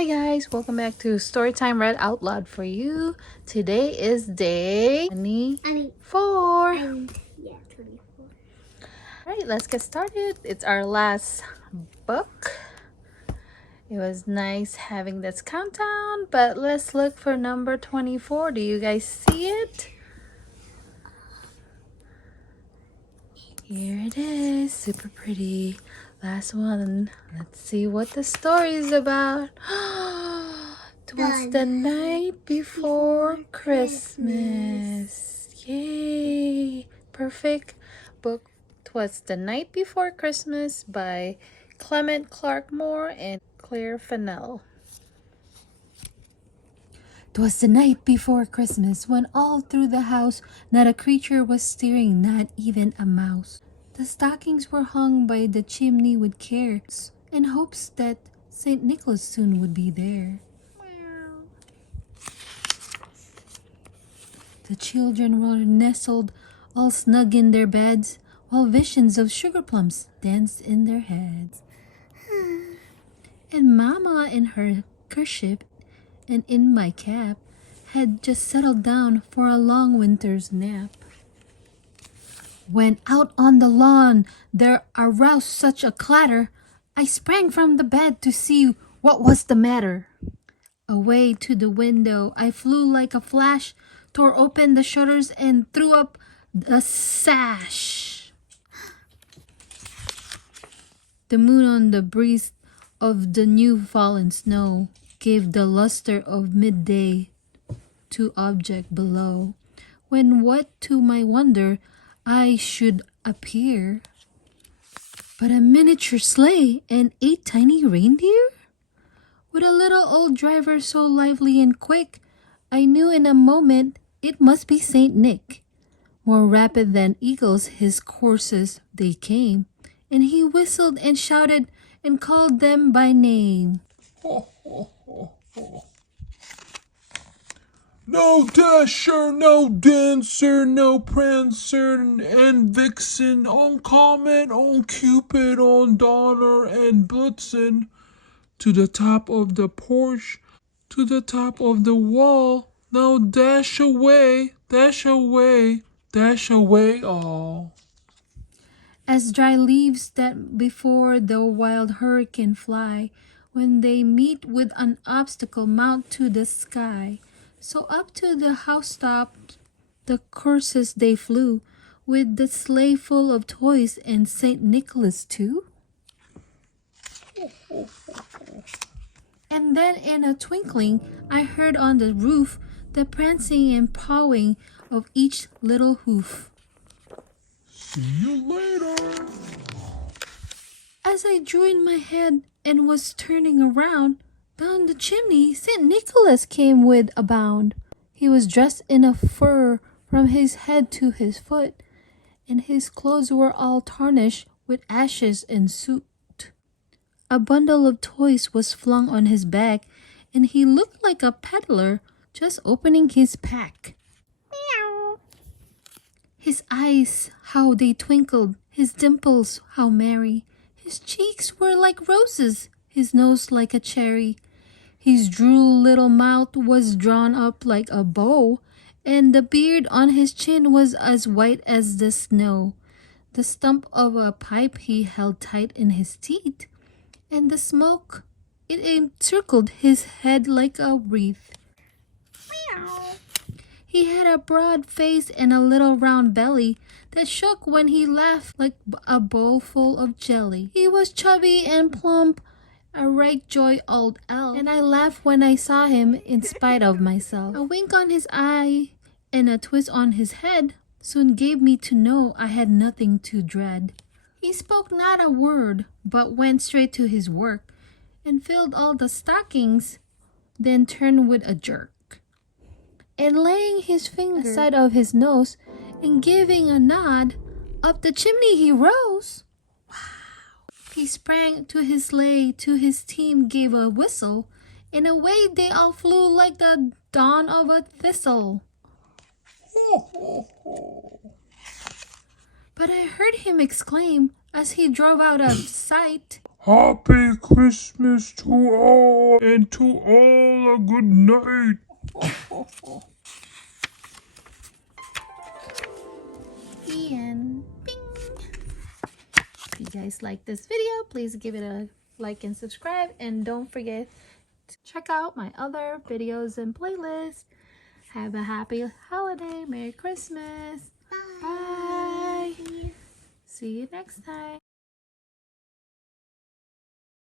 Hi guys, welcome back to Storytime Read Out Loud for you. Today is day 24. 24. Alright, let's get started. It's our last book. It was nice having this countdown, but let's look for number 24. Do you guys see it? Here it is, super pretty. Last one. Let's see what the story is about. Twas the night before Christmas. Yay! Perfect book. Twas the Night Before Christmas by Clement Clark Moore and Claire Fennell. 'Twas the night before Christmas, when all through the house not a creature was stirring, not even a mouse. The stockings were hung by the chimney with care, in hopes that St. Nicholas soon would be there. The children were nestled all snug in their beds, while visions of sugar plums danced in their heads. And Mama in her kerchief and in my cap had just settled down for a long winter's nap. When out on the lawn there aroused such a clatter, I sprang from the bed to see what was the matter. Away to the window I flew like a flash, tore open the shutters and threw up the sash. The moon on the breeze of the new fallen snow gave the luster of midday to object below, when what to my wonder I should appear but a miniature sleigh and 8 tiny reindeer? With a little old driver so lively and quick, I knew in a moment it must be Saint Nick. More rapid than eagles his courses they came, and he whistled and shouted and called them by name. No Dasher, no Dancer, no Prancer and Vixen, on Comet, on Cupid, on Donner and Blitzen, to the top of the porch, to the top of the wall, now dash away, dash away, dash away all. As dry leaves that before the wild hurricane fly, when they meet with an obstacle mount to the sky, so up to the housetop the courses they flew, with the sleigh full of toys and St. Nicholas too. And then in a twinkling I heard on the roof the prancing and pawing of each little hoof. See you later. As I drew in my head and was turning around, down the chimney St. Nicholas came with a bound. He was dressed in a fur from his head to his foot, and his clothes were all tarnished with ashes and soot. A bundle of toys was flung on his back, and he looked like a peddler just opening his pack. Meow. His eyes, how they twinkled, his dimples, how merry. His cheeks were like roses, his nose like a cherry. His droll little mouth was drawn up like a bow, and the beard on his chin was as white as the snow. The stump of a pipe he held tight in his teeth, and the smoke, it encircled his head like a wreath. Meow. He had a broad face and a little round belly that shook when he laughed like a bowl full of jelly. He was chubby and plump, a right joy old elf, and I laughed when I saw him in spite of myself. A wink on his eye and a twist on his head soon gave me to know I had nothing to dread. He spoke not a word, but went straight to his work, and filled all the stockings, then turned with a jerk. And laying his finger aside of his nose, and giving a nod, up the chimney he rose. He sprang to his sleigh, to his team gave a whistle, and away they all flew like the dawn of a thistle. But I heard him exclaim, as he drove out of sight, Happy Christmas to all, and to all a good night. The end. Bing. If you guys like this video, please give it a like and subscribe, and don't forget to check out my other videos and playlists. Have a happy holiday. Merry Christmas. Bye. See you next time.